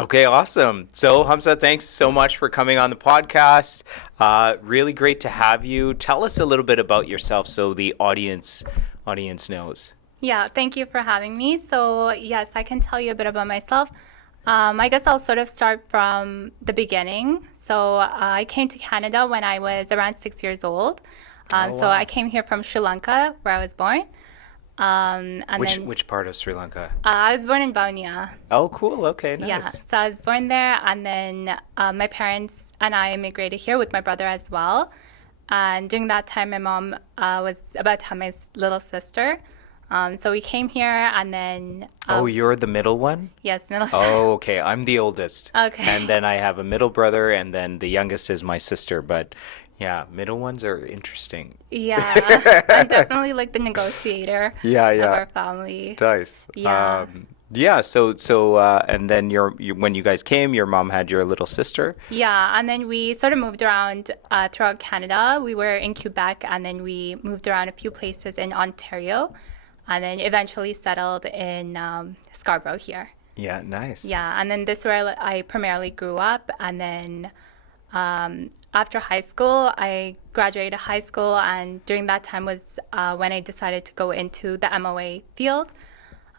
Okay, awesome. So, Hamza, thanks so much for coming on the podcast. Really great to have you. Tell us a little bit about yourself so the audience knows. Yeah, thank you for having me. So, yes, I can tell you a bit about myself. I guess I'll sort of start from the beginning. So, I came to Canada when I was around 6 years old. Oh, So, I wow. came here from Sri Lanka, where I was born. And Which then which part of Sri Lanka? I was born in Baunia. Oh, cool. Okay, Yeah, nice. so I was born there, and then my parents and I immigrated here with my brother as well. And during that time, my mom was about to have my little sister. So we came here, and then Oh, you're the middle one? yes, middle child. Oh, okay. I'm the oldest. Okay. And then I have a middle brother, and then the youngest is my sister. But yeah, middle ones are interesting. Yeah, I'm definitely like the negotiator Yeah, of yeah. our family. Nice. Yeah. Yeah, and then when you guys came, your mom had your little sister. Yeah, and then we sort of moved around throughout Canada. We were in Quebec, and then we moved around a few places in Ontario, and then eventually settled in Scarborough here. Yeah, nice. Yeah, and then this is where I primarily grew up, and then after high school, I graduated high school, and during that time was when I decided to go into the MOA field.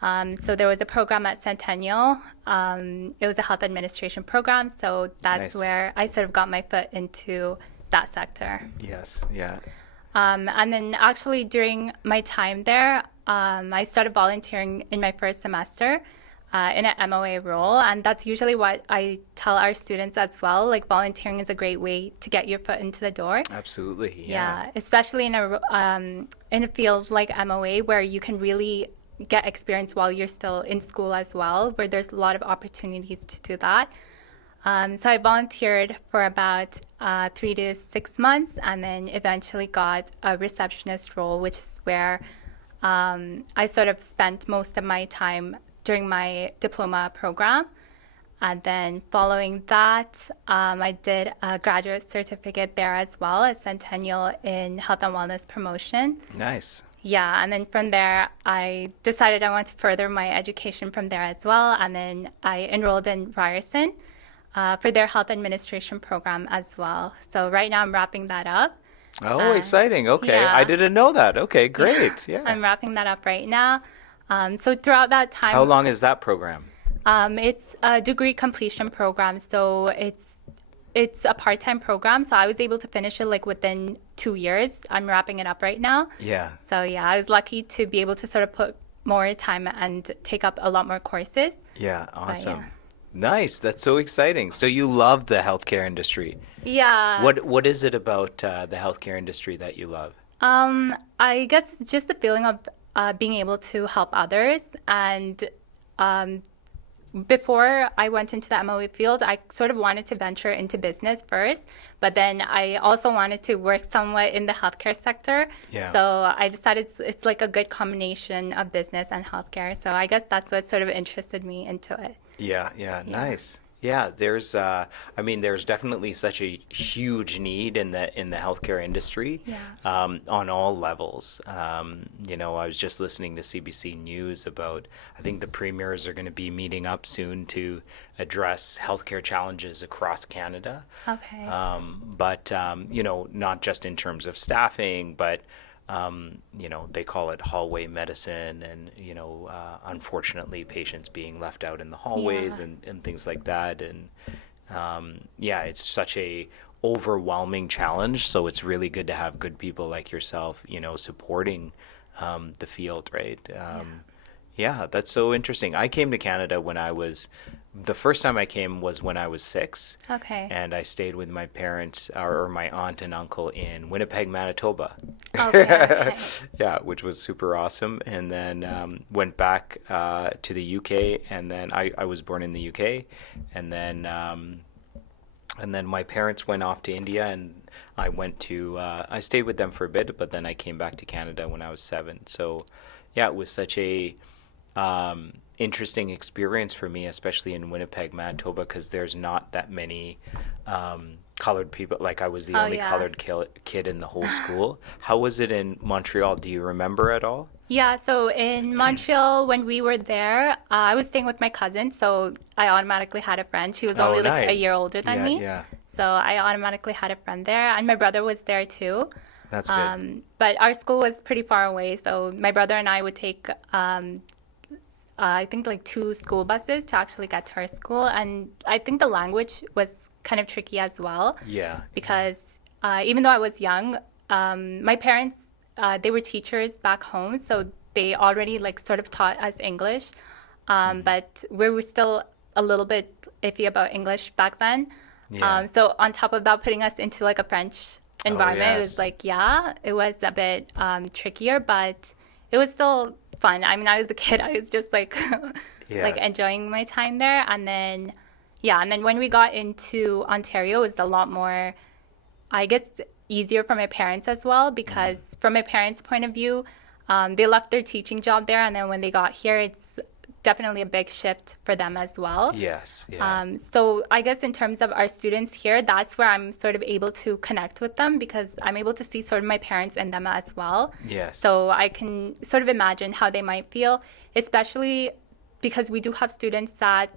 So there was a program at Centennial. It was a health administration program, so that's Nice. where I sort of got my foot into that sector. Yes, yeah. And then actually during my time there, I started volunteering in my first semester in an MOA role, and that's usually what I tell our students as well. Like volunteering is a great way to get your foot into the door. Absolutely. Yeah. Yeah, especially in a field like MOA where you can really get experience while you're still in school as well, where there's a lot of opportunities to do that. So I volunteered for about 3 to 6 months, and then eventually got a receptionist role, which is where I sort of spent most of my time during my diploma program. And then following that, I did a graduate certificate there as well at Centennial in health and wellness promotion. Nice. Yeah, and then from there, I decided I want to further my education from there as well. And then I enrolled in Ryerson for their health administration program as well. So right now I'm wrapping that up. Oh, Uh, exciting. Okay. I yeah, didn't know that. Okay, great. Yeah. I'm wrapping that up right now. So throughout that How time, long is that program? it's a degree completion program. So it's a part-time program. So I was able to finish it like within 2 years. I'm wrapping it up right now. Yeah. So yeah, I was lucky to be able to sort of put more time and take up a lot more courses. Yeah, But yeah. awesome. Nice. That's so exciting. So you love the healthcare industry. Yeah. What is it about the healthcare industry that you love? I guess it's just the feeling of being able to help others. And um, before I went into the MOE field, I sort of wanted to venture into business first, but then I also wanted to work somewhat in the healthcare sector. Yeah. So I decided it's like a good combination of business and healthcare. So I guess that's what sort of interested me into it. Yeah, yeah, Yeah. nice. Yeah, I mean, there's definitely such a huge need in the healthcare industry, Yeah. on all levels. I was just listening to CBC News about, I think the premiers are going to be meeting up soon to address healthcare challenges across Canada. Okay. Not just in terms of staffing, but they call it hallway medicine, and unfortunately, patients being left out in the hallways Yeah. and things like that. And yeah, it's such a overwhelming challenge. So it's really good to have good people like yourself, supporting the field, right? Yeah. Yeah, that's so interesting. I came to Canada the first time I came was when I was 6, Okay. and I stayed with my parents or my aunt and uncle in Winnipeg, Manitoba. Okay. Okay. Yeah, which was super awesome. And then went back to the UK, and then I was born in the UK, and then my parents went off to India, and I stayed with them for a bit, but then I came back to Canada when I was 7. So yeah, it was such a interesting experience for me, especially in Winnipeg, Manitoba, because there's not that many colored people. Like I was the Oh only yeah. colored kid in the whole school. How was it in Montreal? Do you remember at all? Yeah, so in Montreal, when we were there, I was staying with my cousin, so I automatically had a friend. She was Oh, only like a year nice. older than Yeah, me, yeah. so I automatically had a friend there, and my brother was there too. That's good. But our school was pretty far away, so my brother and I would take, I think, like two school buses to actually get to our school, and I think the language was kind of tricky as well Yeah, yeah. because even though I was young, my parents they were teachers back home, so they already like sort of taught us English, Hmm. but we were still a little bit iffy about English back then. Yeah. So on top of that, putting us into like a French Oh, environment, it was yes. like yeah, it was a bit trickier, but it was still fun. I mean, I was a kid, I was just like like Yeah. enjoying my time there, and then yeah, and then when we got into Ontario, it was a lot more, I guess, easier for my parents as well because Hmm. from my parents' point of view, they left their teaching job there, and then when they got here, it's definitely a big shift for them as well. Yes, yeah. So I guess in terms of our students here, that's where I'm sort of able to connect with them because I'm able to see sort of my parents in them as well. Yes. So I can sort of imagine how they might feel, especially because we do have students that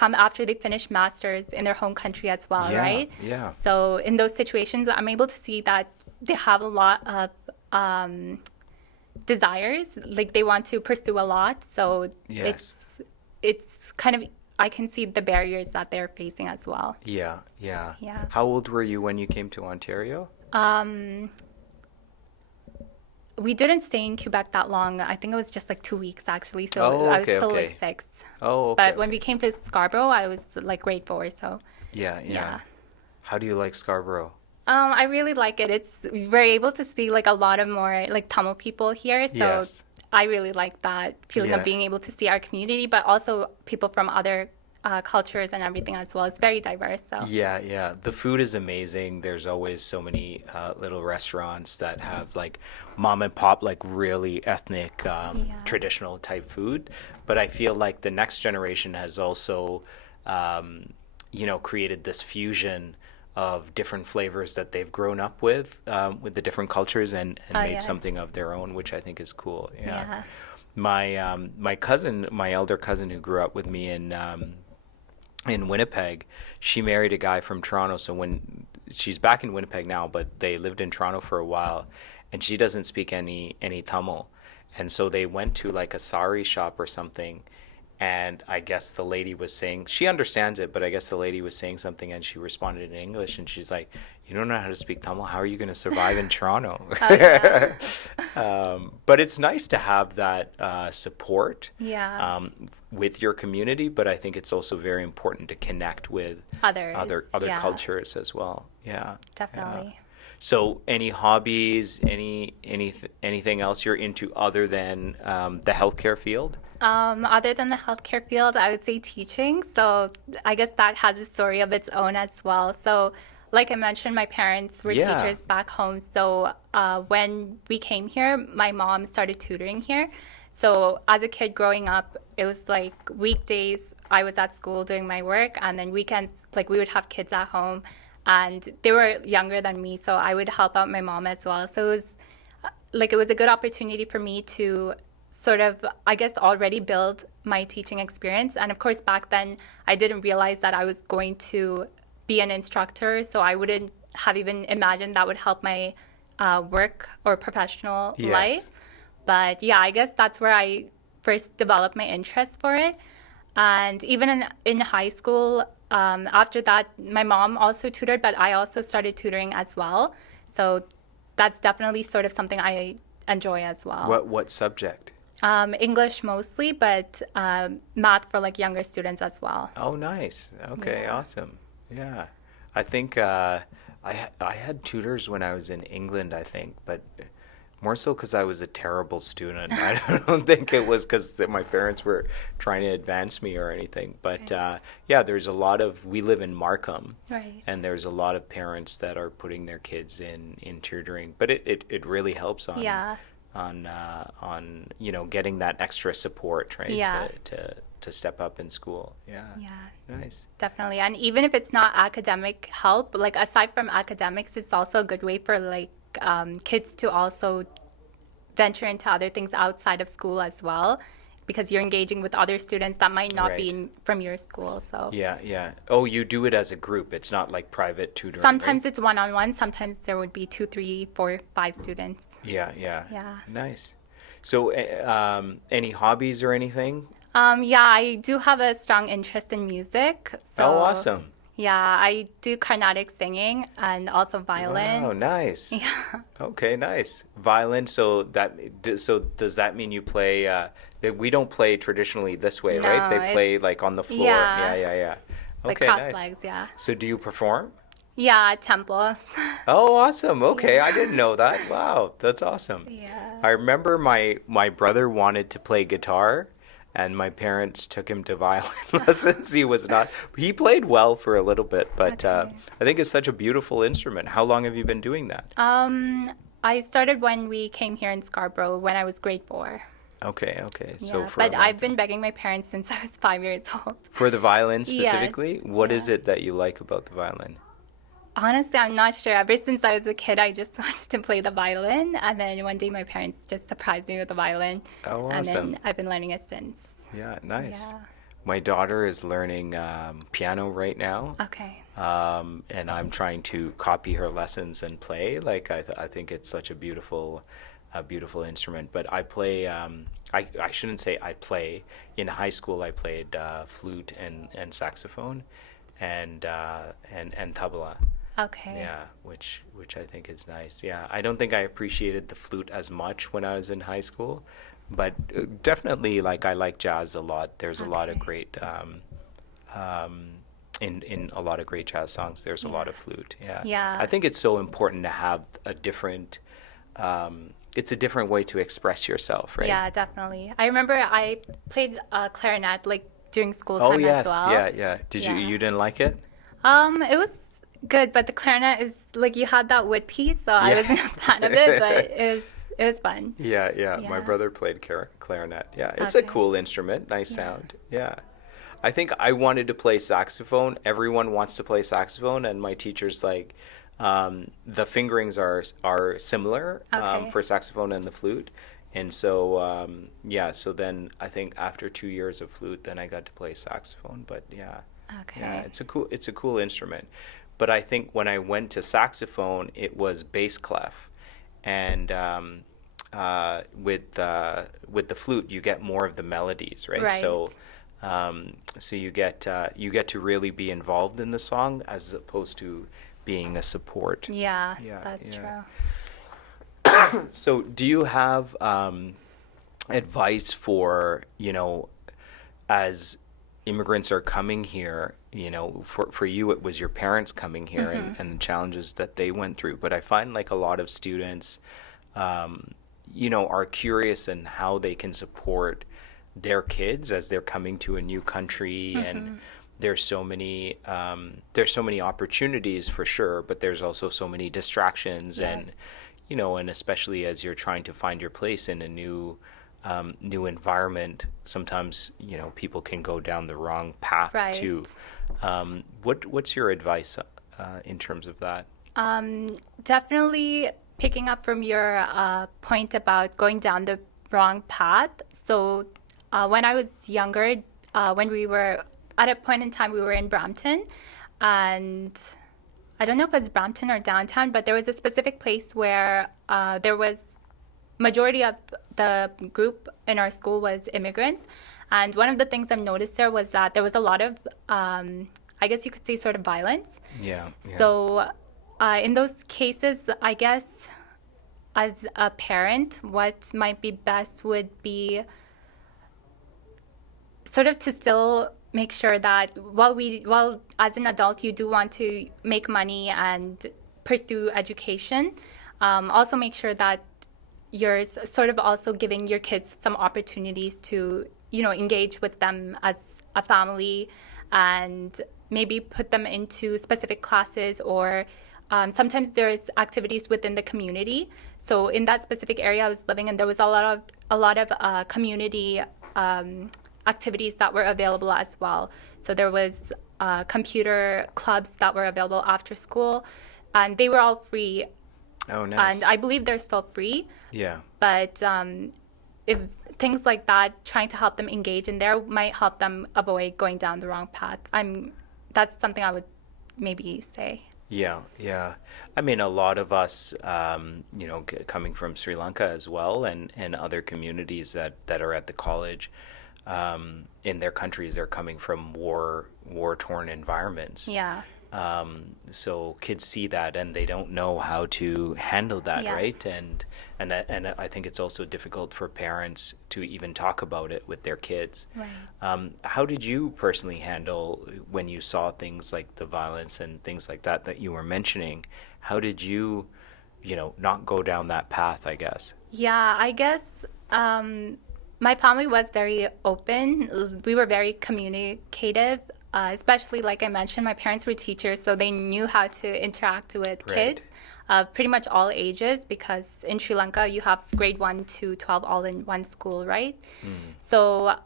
come after they finish masters in their home country as well, Yeah, right? yeah. So in those situations, I'm able to see that they have a lot of desires, like they want to pursue a lot. So Yes. it's kind of I can see the barriers that they're facing as well. Yeah, yeah. Yeah. How old were you when you came to Ontario? Um, we didn't stay in Quebec that long. I think it was just like 2 weeks actually. So Oh, I was okay, still like okay. 6. Oh, okay, But when we okay. came to Scarborough, I was like grade 4. So Yeah, yeah. yeah. How do you like Scarborough? I really like it. It's we're able to see like a lot of more like Tamil people here, so Yes. I really like that feeling of Yeah. being able to see our community, but also people from other cultures and everything as well. It's very diverse, so Yeah, yeah. The food is amazing. There's always so many little restaurants that have like mom and pop, like really ethnic, yeah. traditional type food. But I feel like the next generation has also, created this fusion of different flavors that they've grown up with the different cultures and Oh made yes, something of their own, which I think is cool. Yeah. yeah. My cousin, my elder cousin who grew up with me in Winnipeg, she married a guy from Toronto. So when she's back in Winnipeg now, but they lived in Toronto for a while, and she doesn't speak any Tamil, and so they went to like a sari shop or something, and I guess the lady was saying she understands it, but I guess the lady was saying something, and she responded in English, and she's like, "You don't know how to speak Tamil. How are you going to survive in Toronto?" Oh yeah, But it's nice to have that support yeah. with your community, but I think it's also very important to connect with Others, other yeah, cultures as well. Yeah, yeah. definitely. So, any hobbies, anything else you're into other than the healthcare field? Other than the healthcare field, I would say teaching. So I guess that has a story of its own as well. So, like I mentioned, my parents were Yeah. teachers back home. So when we came here, my mom started tutoring here. So as a kid growing up, it was like weekdays I was at school doing my work, and then weekends, like we would have kids at home, and they were younger than me, so I would help out my mom as well. So it was like it was a good opportunity for me to sort of, I guess, already build my teaching experience. And of course, back then, I didn't realize that I was going to be an instructor, so I wouldn't have even imagined that would help my work or professional Yes. life. But yeah, I guess that's where I first developed my interest for it. And even in high school, after that, my mom also tutored, but I also started tutoring as well. So that's definitely sort of something I enjoy as well. What subject? English mostly, but math for like younger students as well. Oh, nice. Okay, Yeah. awesome. Yeah. I think I had tutors when I was in England, I think, but more so because I was a terrible student. I don't think it was because my parents were trying to advance me or anything. But Right. yeah, there's a lot of, we live in Markham, Right. and there's a lot of parents that are putting their kids in tutoring. But it really helps Yeah. on getting that extra support, right? Yeah. To step up in school. Yeah. Yeah. Nice. Definitely. And even if it's not academic help, like aside from academics, it's also a good way for like kids to also venture into other things outside of school as well, because you're engaging with other students that might not be Right. from your school. So Yeah, yeah. Oh, you do it as a group. It's not like private tutoring, right? sometimes it's one-on-one, sometimes there would be two, three, four, five students. Yeah, yeah. Yeah. Nice. So, any hobbies or anything? Yeah, I do have a strong interest in music. Oh, So awesome. yeah, I do Carnatic singing and also Wow, violin. nice. Yeah. Okay, nice. Violin, so does that mean you play that we don't play traditionally this way, right? No, They play it's like on the floor. yeah, Yeah, yeah, yeah. like Okay, cross nice. legs, yeah. So do you perform? Yeah, at temples. Oh, awesome. Okay, I Yeah. didn't know that. Wow, that's awesome. Yeah. I remember my brother wanted to play guitar, and my parents took him to violin lessons. He played well for a little bit, but Okay. I think it's such a beautiful instrument. How long have you been doing that? I started when we came here in Scarborough when I was grade 4. Okay, okay. So Yeah, for a but long I've time. been begging my parents since I was 5 years old. For the violin Yes, specifically, what is yeah. it that you like about the violin? Honestly, I'm not sure. Ever since I was a kid, I just wanted to play the violin, and then one day my parents just surprised me with the violin, Oh, and awesome. then I've been learning it since. Yeah, nice. Yeah. My daughter is learning piano right now. Okay. And I'm trying to copy her lessons and play. Like I think it's such a beautiful instrument. But I play. I shouldn't say I play. In high school, I played flute and saxophone, and tabla. Okay. Yeah, which I think is nice. Yeah, I don't think I appreciated the flute as much when I was in high school, but definitely like I like jazz a lot. There's a lot of Okay. great in a lot of great jazz songs. There's a lot Yeah. of flute. Yeah, Yeah. I think it's so important to have it's a different way to express yourself, right? Yeah, definitely. I remember I played clarinet like during school Oh time as yes, well. yeah, yeah. Did Yeah. you didn't like it? It was good, but the clarinet is like you had that wood piece, so I Yeah. wasn't a fan of it, but it was fun. Yeah, yeah. My Yeah. brother played clarinet. Yeah, it's a Okay. cool instrument. Nice Yeah. sound. Yeah. I think I wanted to play saxophone. Everyone wants to play saxophone, and my teacher's like, the fingerings are similar Okay. for saxophone and the flute, and so yeah. So then I think after 2 years of flute, then I got to play saxophone. But yeah, yeah, Okay. it's a cool instrument. But I think when I went to saxophone, it was bass clef, and with the flute, you get more of the melodies, right? Right. So you get to really be involved in the song as opposed to being a support. Yeah, Yeah, that's yeah. true. So do you have advice for, as immigrants are coming here, for you it was your parents coming here and the challenges that they went through. But I find like a lot of students, are curious in how they can support their kids as they're coming to a new country, and there's so many opportunities for sure, but there's also so many distractions, and and especially as you're trying to find your place in a new environment, sometimes people can go down the wrong path Right. too. What's your advice in terms of that? Definitely picking up from your point about going down the wrong path. So when I was younger, when we were at a point in time, we were in Brampton, and I don't know if it's Brampton or downtown, but there was a specific place where there was majority of the group in our school was immigrants. And one of the things I've noticed there was that there was a lot of, I guess you could say, sort of violence. Yeah. So in those cases, I guess as a parent, what might be best would be sort of to still make sure that while as an adult you do want to make money and pursue education, also make sure that you're sort of also giving your kids some opportunities to engage with them as a family, and maybe put them into specific classes, or sometimes there's activities within the community. So in that specific area I was living in, there was a lot of community activities that were available as well. So there was computer clubs that were available after school, and they were all free. Oh, And nice. I believe they're still free. Yeah. But if things like that, trying to help them engage in there might help them avoid going down the wrong path. That's something I would maybe say. Yeah, yeah. I mean, a lot of us, coming from Sri Lanka as well, and other communities that are at the college, in their countries, they're coming from war-torn environments. Yeah. So kids see that and they don't know how to handle that, Yeah. right? And I think it's also difficult for parents to even talk about it with their kids. Right. How did you personally handle when you saw things like the violence and things like that you were mentioning? How did you, not go down that path, I guess? Yeah, I guess my family was very open. We were very communicative, especially like I mentioned, my parents were teachers, so they knew how to interact with Right. kids of pretty much all ages because in Sri Lanka you have grade 1 to 12 all in one school, right? So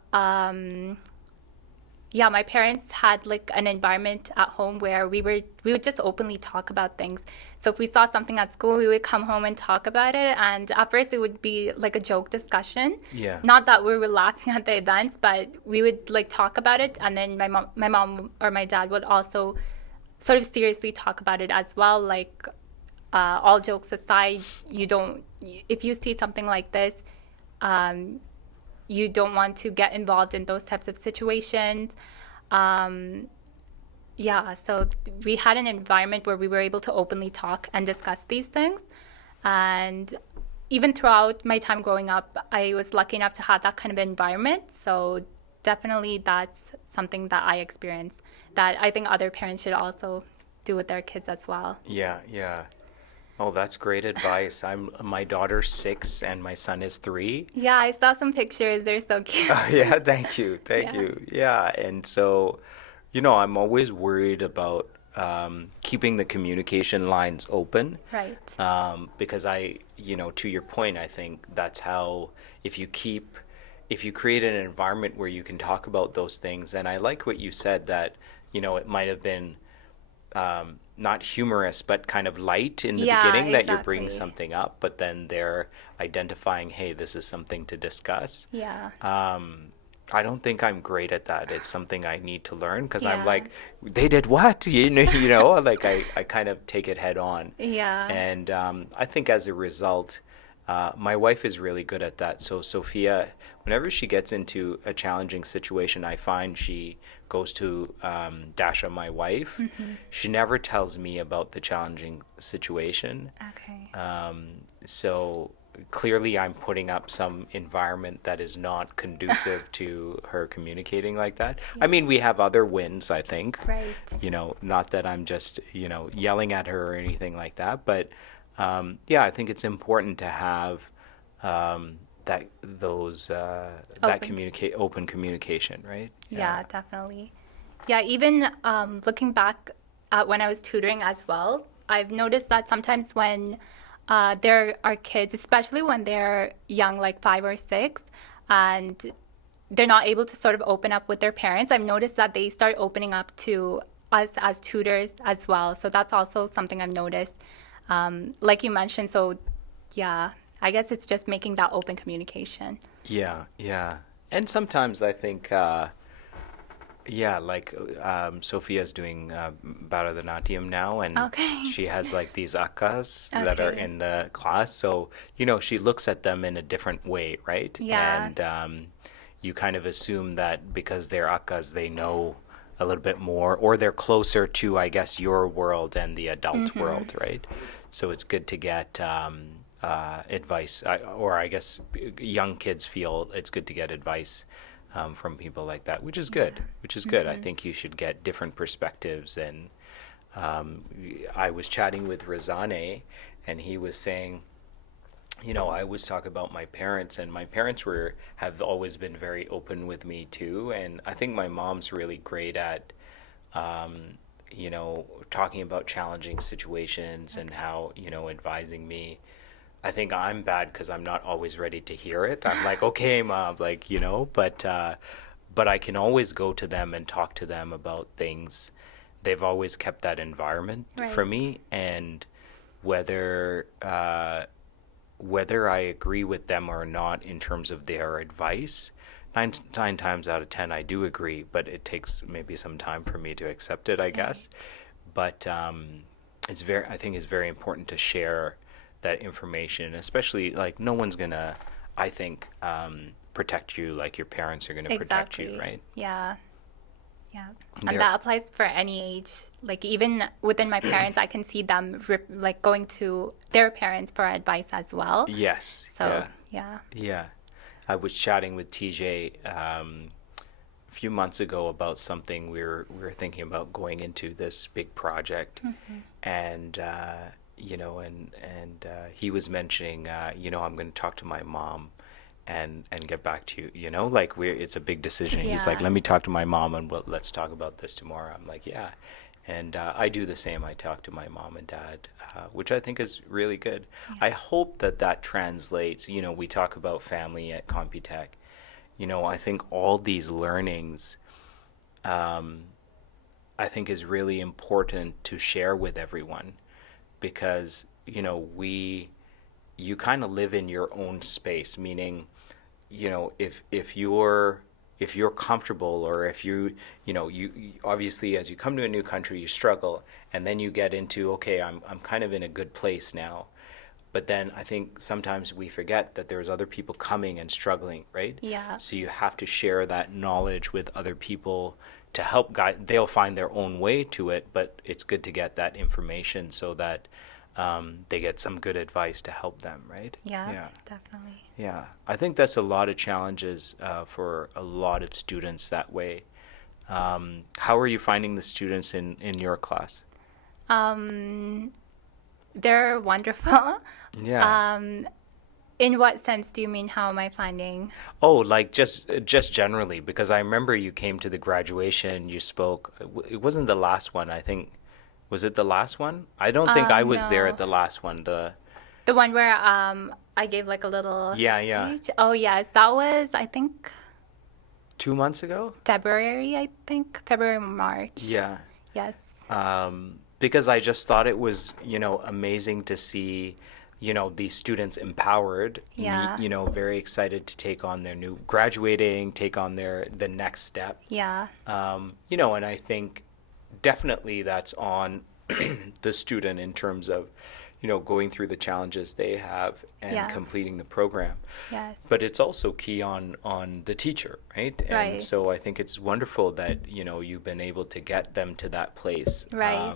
yeah, my parents had like an environment at home where we would just openly talk about things. So if we saw something at school, we would come home and talk about it. And at first, it would be like a joke discussion. Yeah. Not that we were laughing at the events, but we would like talk about it. And then my mom or my dad would also sort of seriously talk about it as well. Like all jokes aside, if you see something like this, um, you don't want to get involved in those types of situations. Um, yeah, so we had an environment where we were able to openly talk and discuss these things. And even throughout my time growing up, I was lucky enough to have that kind of environment. So definitely that's something that I experienced that I think other parents should also do with their kids as well. Yeah, yeah. Oh, that's great advice. My daughter's 6 and my son is 3. Yeah, I saw some pictures. They're so cute. Oh, yeah, thank you. Thank Yeah. you. Yeah, and so, I'm always worried about keeping the communication lines open. Right. Because to your point, I think that's how, if you create an environment where you can talk about those things, and I like what you said that, it might have been not humorous, but kind of light in the Yeah, beginning that you're bringing exactly. something up, but then they're identifying, hey, this is something to discuss. Yeah. I don't think I'm great at that. It's something I need to learn because I'm Yeah. like, they did what? Like I kind of take it head on. Yeah. And I think as a result, my wife is really good at that. So Sophia, whenever she gets into a challenging situation, I find she goes to Dasha, my wife. She never tells me about the challenging situation. Okay. So clearly I'm putting up some environment that is not conducive to her communicating like that. I mean, we have other wins, I think. Right. Not that I'm just, yelling at her or anything like that, but yeah, I think it's important to have Open. open communication, right? Yeah, definitely. Yeah, even looking back at when I was tutoring as well, I've noticed that sometimes when there are kids, especially when they're young, like 5 or 6, and they're not able to sort of open up with their parents, I've noticed that they start opening up to us as tutors as well. So that's also something I've noticed. Like you mentioned, so yeah, I guess it's just making that open communication. Yeah, yeah. And sometimes I think, yeah, like Sophia's doing Bharatanatyam now, and Okay. she has like these akkas that are Okay. in the class. So, she looks at them in a different way, right? Yeah. And you kind of assume that because they're akkas, they know a little bit more, or they're closer to, I guess, your world and the adult world, right? So it's good to get advice, or I guess young kids feel it's good to get advice from people like that, which is good. Which is good. I think you should get different perspectives. And I was chatting with Razane, and he was saying, I always talk about my parents, and my parents have always been very open with me too. And I think my mom's really great at, talking about challenging situations and how, advising me. I think I'm bad because I'm not always ready to hear it. I'm like, okay, mom, like, but I can always go to them and talk to them about things. They've always kept that environment for Right. me, and whether whether I agree with them or not in terms of their advice. Nine times out of 10, I do agree, but it takes maybe some time for me to accept it, I guess. But I think it's very important to share that information, especially like no one's gonna, I think, protect you like your parents are gonna protect you, Exactly. right? Yeah. Yeah. And They're, that applies for any age. Like even within my parents, I can see them like going to their parents for advice as well. yes, So, yeah, yeah. yeah. I was chatting with TJ a few months ago about something we were thinking about going into this big project, and he was mentioning, I'm going to talk to my mom and get back to you. Like it's a big decision. He's like, Yeah. let me talk to my mom and let's talk about this tomorrow. I'm like, yeah. And I do the same. I talk to my mom and dad, which I think is really good. I hope that translates. We talk about family at Computec. I think all these learnings, I think is really important to share with everyone because, you kind of live in your own space, meaning, if you're comfortable or if you obviously as you come to a new country you struggle and then you get into okay, I'm kind of in a good place now, but then I think sometimes we forget that there's other people coming and struggling, right? Yeah. So you have to share that knowledge with other people to help guide. They'll find their own way to it, but it's good to get that information so that they get some good advice to help them, right? Yeah, Yeah. definitely. Yeah, I think that's a lot of challenges for a lot of students that way. How are you finding the students in your class? Um, they're wonderful. Yeah. In what sense do you mean how am I finding? Oh, like just generally, because I remember you came to the graduation, you spoke. It wasn't the last one, I think. Was it the last one? I don't think I was there at No. the last one. The one where I gave like a little Yeah, yeah. speech. Oh yes, that was I think 2 months ago? February, I think. February, March. Yeah. Yes. Because I just thought it was, amazing to see, these students empowered, Yeah. very excited to take on their new graduating, take on the next step. Yeah. And I think definitely that's on the student in terms of, going through the challenges they have and Yeah. completing the program. Yes. But it's also key on the teacher, right? And Right. so I think it's wonderful that, you've been able to get them to that place. Right.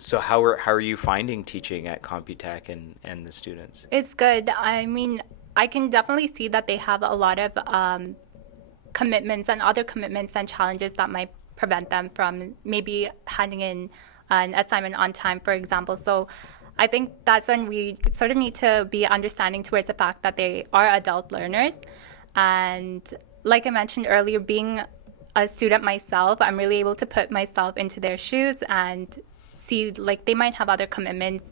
So how are you finding teaching at Computec and the students? It's good. I mean, I can definitely see that they have a lot of commitments and other commitments and challenges that might prevent them from maybe handing in an assignment on time, for example. So I think that's when we sort of need to be understanding towards the fact that they are adult learners. And like I mentioned earlier, being a student myself, I'm really able to put myself into their shoes and see like they might have other commitments.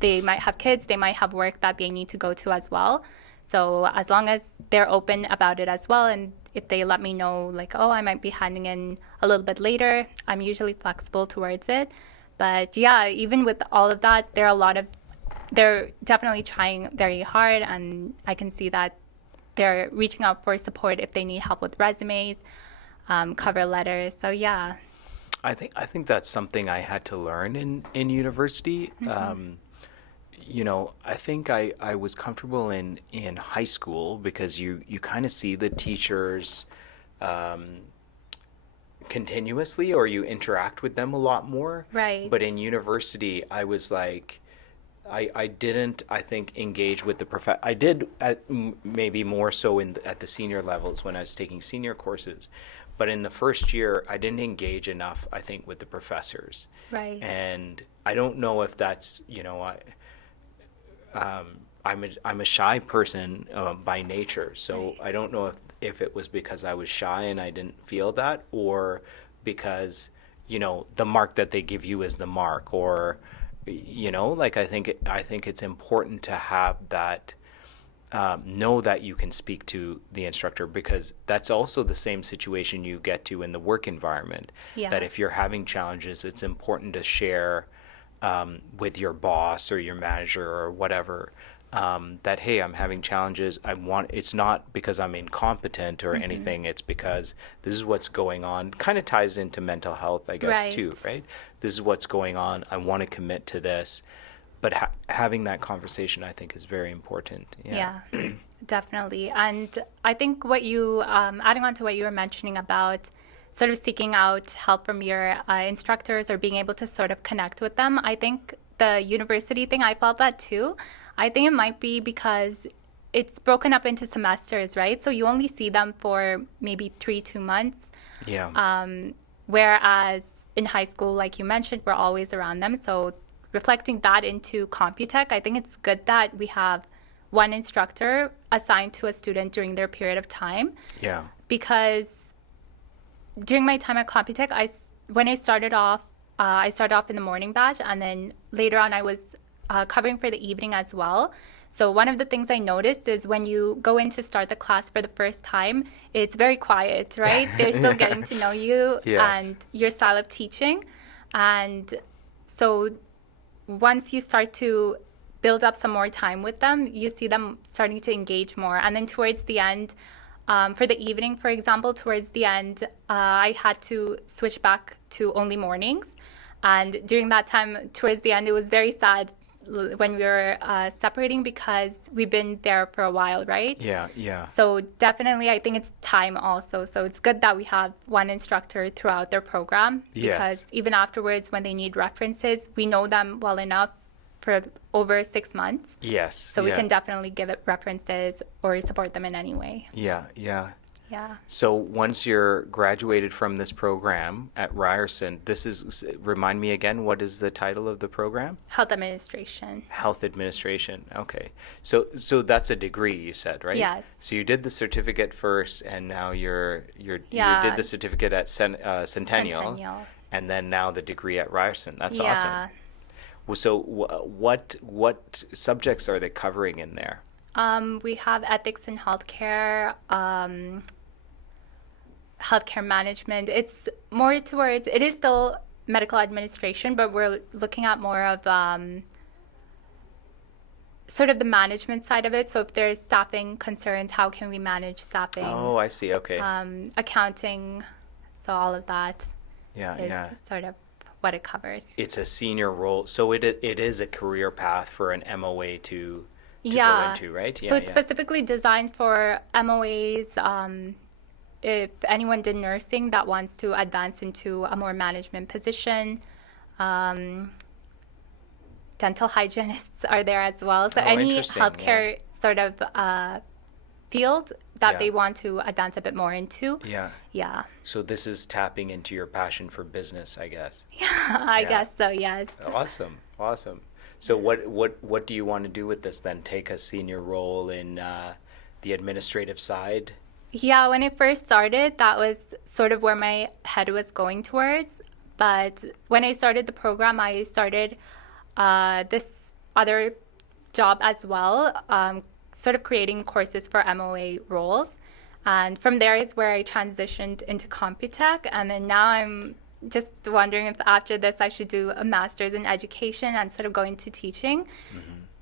They might have kids, they might have work that they need to go to as well. So as long as they're open about it as well, and if they let me know like, oh, I might be handing in a little bit later, I'm usually flexible towards it. But yeah, even with all of that, they're definitely trying very hard, and I can see that they're reaching out for support if they need help with resumes, cover letters. So yeah. I think that's something I had to learn in university. I think I was comfortable in high school because you kind of see the teachers continuously or you interact with them a lot more. Right. But in university, I was like, I didn't, I think, engage with the I did maybe more so at the senior levels when I was taking senior courses. But in the first year, I didn't engage enough, I think, with the professors. Right. And I don't know if that's, I'm a shy person by nature, so Right. I don't know if it was because I was shy and I didn't feel that, or because the mark that they give you is the mark, or like I think it's important to have that know that you can speak to the instructor, because that's also the same situation you get to in the work environment. Yeah. That if you're having challenges, it's important to share with your boss or your manager or whatever, that, hey, I'm having challenges. It's not because I'm incompetent or anything. It's because this is what's going on. Kind of ties into mental health, I guess, Right. too, right? This is what's going on. I want to commit to this. But having that conversation, I think, is very important. Yeah, definitely. And I think what you, adding on to what you were mentioning about sort of seeking out help from your instructors or being able to sort of connect with them, I think the university thing, I felt that too. I think it might be because it's broken up into semesters, right? So you only see them for maybe 2 months. Yeah. Whereas in high school, like you mentioned, we're always around them. So reflecting that into Computec, I think it's good that we have one instructor assigned to a student during their period of time. Yeah. Because during my time at Computec, when I started off in the morning batch, and then later on I was covering for the evening as well. So one of the things I noticed is when you go in to start the class for the first time, it's very quiet, right? They're still getting to know you Yes. and your style of teaching. And so once you start to build up some more time with them, you see them starting to engage more. And then towards the end, for the evening, for example, towards the end, I had to switch back to only mornings. And during that time, towards the end, it was very sad when we were separating because we've been there for a while, right? Yeah. Yeah. So definitely, I think it's time also. So it's good that we have one instructor throughout their program Yes. because even afterwards, when they need references, we know them well enough for over 6 months. Yes. So we can definitely give it references or support them in any way. Yeah. Yeah. Yeah. So once you're graduated from this program at Ryerson, remind me again, what is the title of the program? Health administration. Health Administration. Okay. So that's a degree, you said, right? Yes. So you did the certificate first, and now you Yeah. did the certificate at Centennial, and then now the degree at Ryerson. That's awesome. Yeah. Well, so what subjects are they covering in there? We have ethics in healthcare, healthcare management. It's more towards, it is still medical administration, but we're looking at more of sort of the management side of it. So if there's staffing concerns, how can we manage staffing? Oh, I see. Okay. Accounting. So all of that Yeah, is yeah. sort of what it covers. It's a senior role, so it is a career path for an MOA to go Yeah. into, right? So it's specifically designed for MOAs. If anyone did nursing that wants to advance into a more management position, dental hygienists are there as well. So Oh, any interesting, healthcare sort of field that Yeah. they want to advance a bit more into. Yeah. Yeah. So this is tapping into your passion for business, I guess. I Yeah. guess so, yes. Awesome, awesome. So what do you want to do with this then? Take a senior role in the administrative side? Yeah, when it first started, that was sort of where my head was going towards. But when I started the program, I started this other job as well, sort of creating courses for MOA roles. And from there is where I transitioned into Computec. And then now I'm just wondering if after this I should do a master's in education and sort of go into teaching.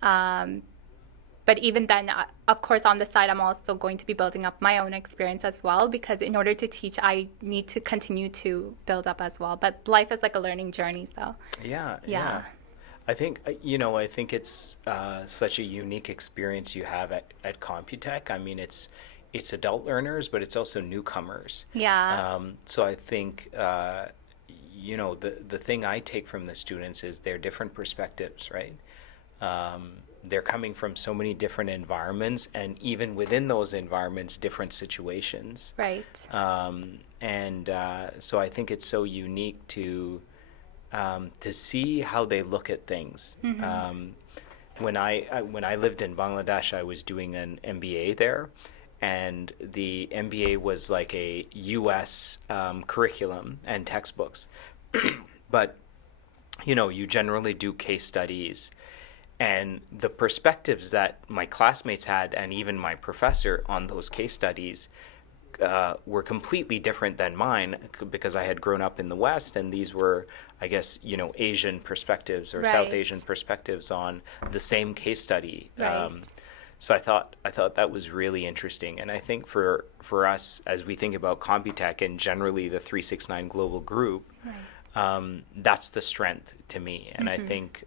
But even then, of course, on the side, I'm also going to be building up my own experience as well, because in order to teach, I need to continue to build up as well. But life is like a learning journey, so. Yeah. I think, I think it's such a unique experience you have at Computec. I mean, it's adult learners, but it's also newcomers. Yeah. So I think, the thing I take from the students is their different perspectives, right? They're coming from so many different environments, and even within those environments, different situations. Right. So I think it's so unique to see how they look at things. When I lived in Bangladesh, I was doing an MBA there, and the MBA was like a U.S. Curriculum and textbooks, but you generally do case studies. And the perspectives that my classmates had, and even my professor on those case studies, were completely different than mine because I had grown up in the West, and these were, I guess, Asian perspectives or South Right. Asian perspectives on the same case study. Right. So I thought that was really interesting, and I think for us as we think about Computec and generally the 369 Global Group, that's the strength to me, and I think.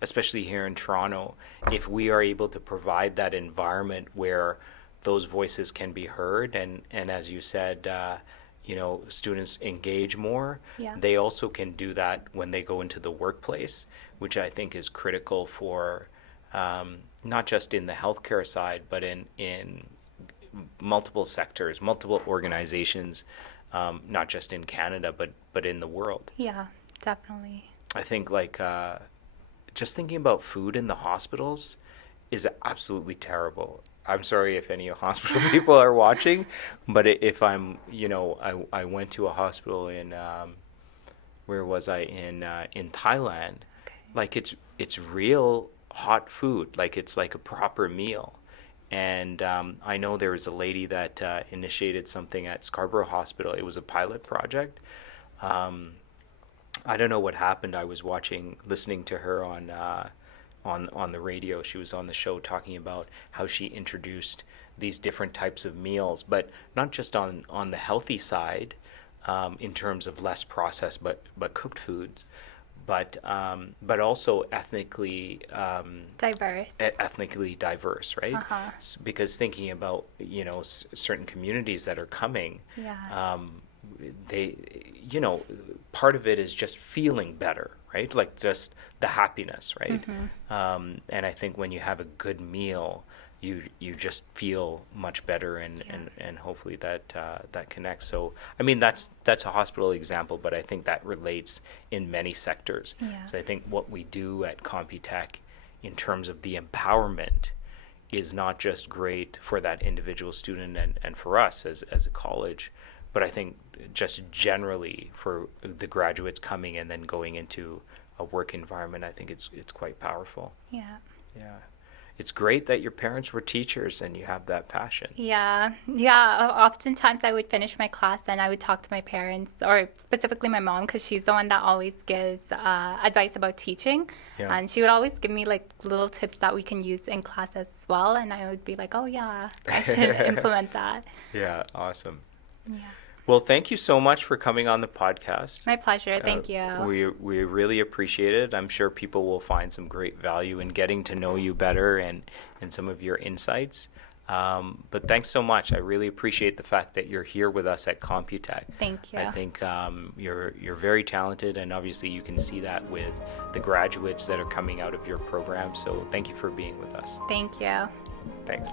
Especially here in Toronto, if we are able to provide that environment where those voices can be heard, and as you said, students engage more, Yeah. they also can do that when they go into the workplace, which I think is critical for not just in the healthcare side, but in multiple sectors, multiple organizations, not just in Canada, but in the world. Yeah, definitely. I think just thinking about food in the hospitals is absolutely terrible. I'm sorry if any hospital people are watching, but if I'm, I went to a hospital in, where was I in Thailand? Okay. Like it's real hot food, like it's like a proper meal. And I know there was a lady that initiated something at Scarborough Hospital. It was a pilot project. I don't know what happened. I was listening to her on the radio. She was on the show talking about how she introduced these different types of meals, but not just on the healthy side, in terms of less processed, but cooked foods, but also Diverse. ethnically diverse, right? Uh-huh. Because thinking about certain communities that are coming, Yeah. they part of it is just feeling better, right? Like just the happiness, right? And I think when you have a good meal, you just feel much better, and hopefully that connects. So I mean that's a hospital example, but I think that relates in many sectors. Yeah. So I think what we do at Computec in terms of the empowerment is not just great for that individual student and for us as a college, but I think just generally for the graduates coming and then going into a work environment, I think it's quite powerful. Yeah. Yeah. It's great that your parents were teachers and you have that passion. Yeah, yeah. Oftentimes I would finish my class and I would talk to my parents, or specifically my mom, because she's the one that always gives advice about teaching. Yeah. And she would always give me like little tips that we can use in class as well. And I would be like, oh, yeah, I should implement that. Yeah, awesome. Yeah. Well, thank you so much for coming on the podcast. My pleasure. Thank you. We really appreciate it. I'm sure people will find some great value in getting to know you better and some of your insights. But thanks so much. I really appreciate the fact that you're here with us at Computec. Thank you. I think you're very talented, and obviously you can see that with the graduates that are coming out of your program. So thank you for being with us. Thank you. Thanks.